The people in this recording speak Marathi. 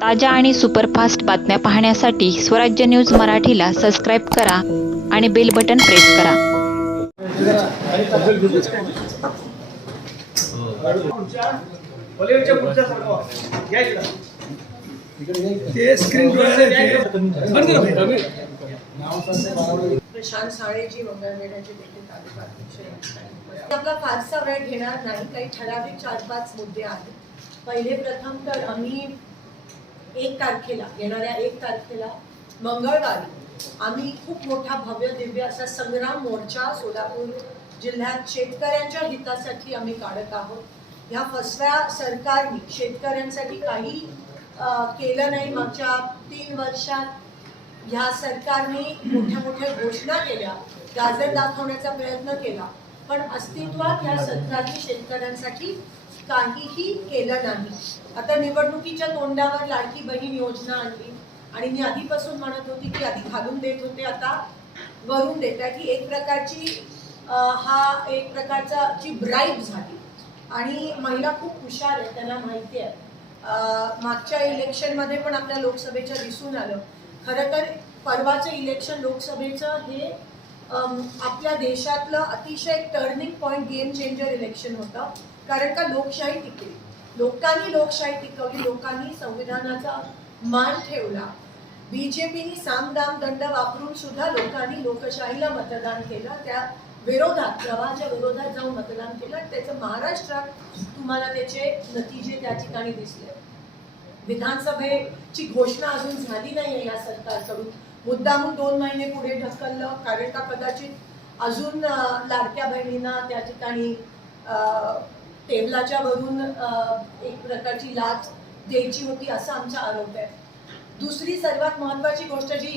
ताज्या आणि सुपरफास्ट बातम्या पाहण्यासाठी स्वराज्य न्यूज मराठीला सबस्क्राईब करा आणि बेल बटन प्रेस करा. ते स्क्रीन प्रशांत साळेजी मंगळवेढ्याचे देखील तालुका अध्यक्ष आपला फारसा वेळ घेणार नाही. काही ठराविक चार पाच मुद्दे आहेत. पहिले प्रथम तर आम्ही एक तारखेला येणाऱ्या एक तारखेला मंगळवारी आम्ही खूप मोठा भव्य दिव्य असा संग्राम मोर्चा सोलापूर जिल्ह्यात शेतकऱ्यांच्या हितासाठी आम्ही काढत आहोत. ह्या फसव्या सरकारने शेतकऱ्यांसाठी काही केलं नाही. मागच्या तीन वर्षात ह्या सरकारने मोठ्या मोठ्या घोषणा केल्या गाजर दाखवण्याचा प्रयत्न केला पण अस्तित्वात ह्या सरकारने शेतकऱ्यांसाठी काहीही केलं नाही. आता निवडणुकीच्या तोंडावर लाडकी बहीण योजना आणली. आणि मी आधीपासून म्हणत होती की आधी घालून देत होते आता वरून देत आहे. की एक प्रकारची हा एक प्रकारचा जी ब्राईब झाली. आणि महिला खूप हुशार आहे त्यांना माहिती आहे. मागच्या इलेक्शनमध्ये पण आपल्या लोकसभेच्या दिसून आलं. खरं तर परवाचं इलेक्शन लोकसभेचं हे आपल्या देशातलं अतिशय turning point game changer election होतं. कारण का लोकशाही टिकली. लोकांनी लोकशाही टिकवली लोकांनी संविधानाचा मान ठेवला. बीजेपीनी सामदाम दंड वापरून सुद्धा लोकांनी लोकशाहीला मतदान केलं. त्या विरोधात प्रवाहाच्या विरोधात जाऊन मतदान केलं त्याचं महाराष्ट्रात तुम्हाला त्याचे नतीजे त्या ठिकाणी दिसले. विधानसभेची घोषणा अजून झाली नाहीये या सरकारकडून. मुद्दामून दोन महिने पुढे ढकललं. कारण का कदाचित अजून लाडक्या बहिणींना त्या ठिकाणी अं, टेबलाच्या वरून एक प्रकारची लाच द्यायची होती असा आमचा आरोप आहे. दुसरी सर्वात महत्वाची गोष्ट जी